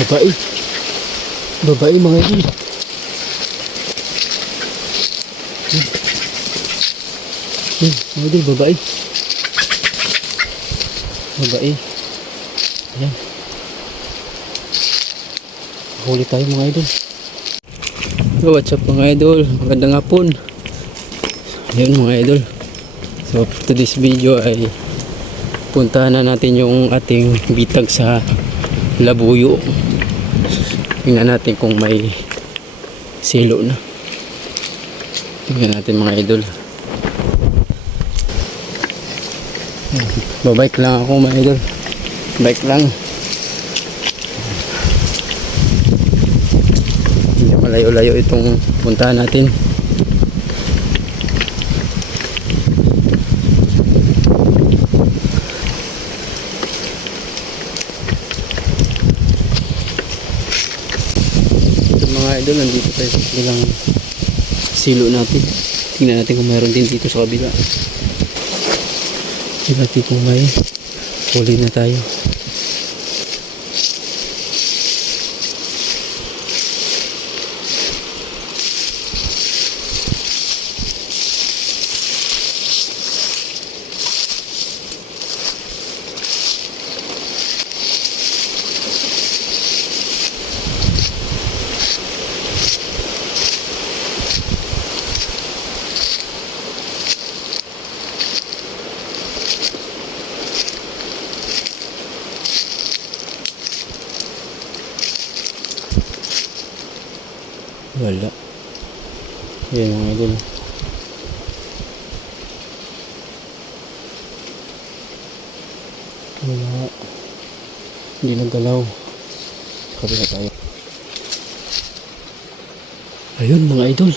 Babae. Babae mga idol. Mga idol, babae. Babae. Ayan. Huli tayo mga idol. So what's up mga idol. Magandang hapon. Ayun mga idol. So to this video ay puntahan na natin yung ating bitag sa labuyo. Tingnan natin kung may silo na. Tingnan natin mga idol. Babike lang ako mga idol. Bike lang. Hindi malayo-layo itong puntahan natin. Mga idol, nandito tayo sa kabilang silo natin. Tingnan natin kung mayroon din dito sa kabila. Tingnan natin kung may huli na tayo. Wala. Ayan mga idol. Wala. Hindi naggalaw. Kabila tayo. Ayun mga idol.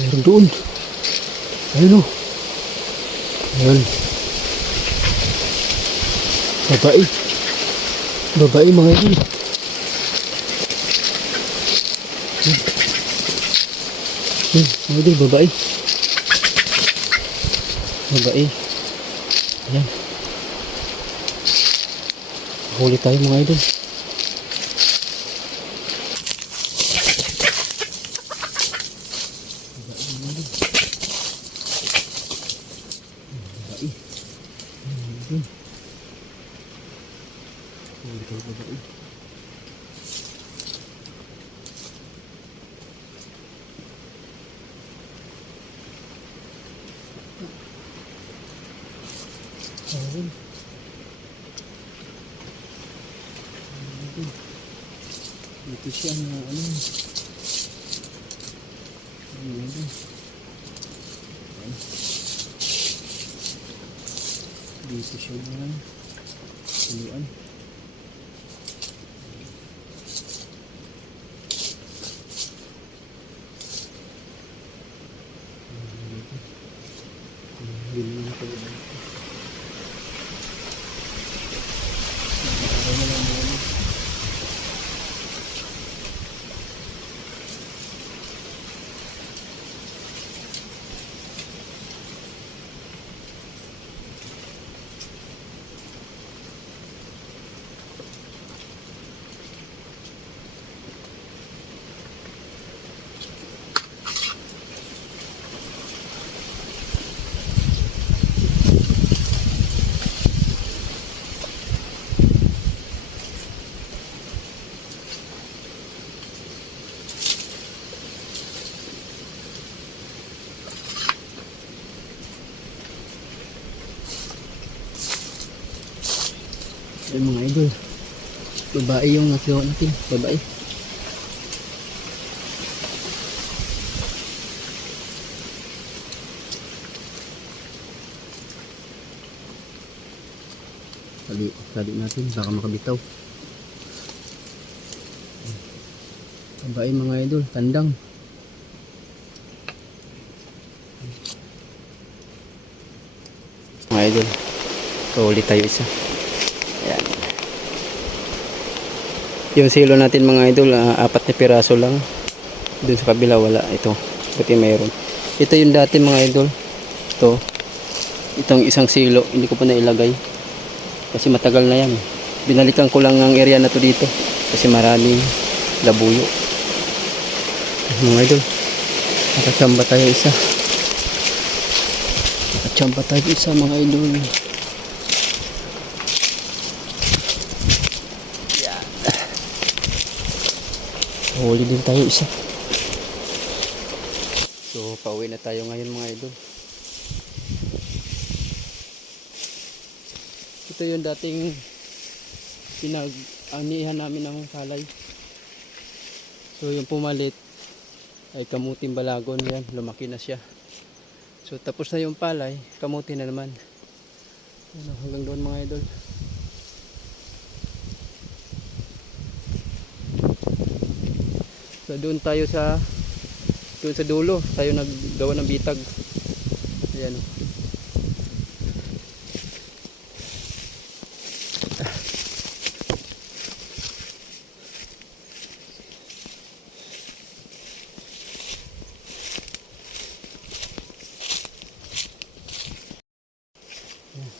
Mayroon doon. Ayun o. Ayun. Babae. Babae mga idol. Mga idol, babae. Babae. Ayan. Huli tayo mga idol. Babae. Huli tayo babae. Ayun. Dito siya na ano. Ayun. Dito siya na tuluan. Ayun mga idol. Babae yung nakuha natin. Babae. Tali natin. Baka makabitaw. Babae mga idol. Tandang. Mga idol. Kahuli tayo isa. Ayan. Yung silo natin mga idol, 4 na piraso lang. Doon sa kabila wala. Ito. Buti mayroon. Ito yung dati mga idol. Ito. Itong isang silo. Hindi ko pa nailagay. Kasi matagal na yan. Binalikan ko lang ang area na to dito. kasi maraming labuyo. Mga idol, nakachamba tayo isa. Nakachamba tayo isa mga idol. Yan. Huli din tayo isa. So pauwi na tayo ngayon mga idol. Ito yung dating pinag-anihan namin ng palay. So yung pumalit ay kamuting balagon, yan, lumaki na siya. So tapos na yung palay, kamuti na naman. Ano, hanggang doon mga idol. So doon tayo sa dulo, tayo naggawa ng bitag. Ayan.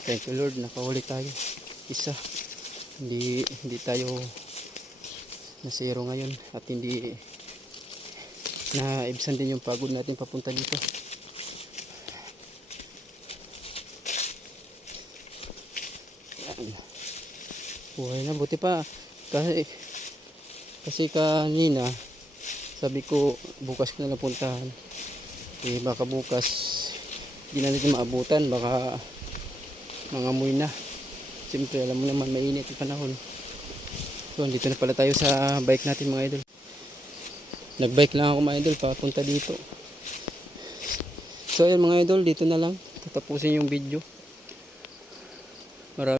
Thank you Lord, nakahuli tayo isa. Hindi tayo nasiro ngayon at hindi naibsan din yung pagod natin papunta dito. Yan. Buhay na, buti pa kasi kanina sabi ko bukas ko na lang puntahan. Baka bukas hindi na natin maabutan, baka mangamoy na. Siyempre alam mo naman mainit yung panahon. So dito na pala tayo sa bike natin mga idol. Nagbike lang ako mga idol papunta dito. So ayun mga idol, dito na lang tatapusin yung video.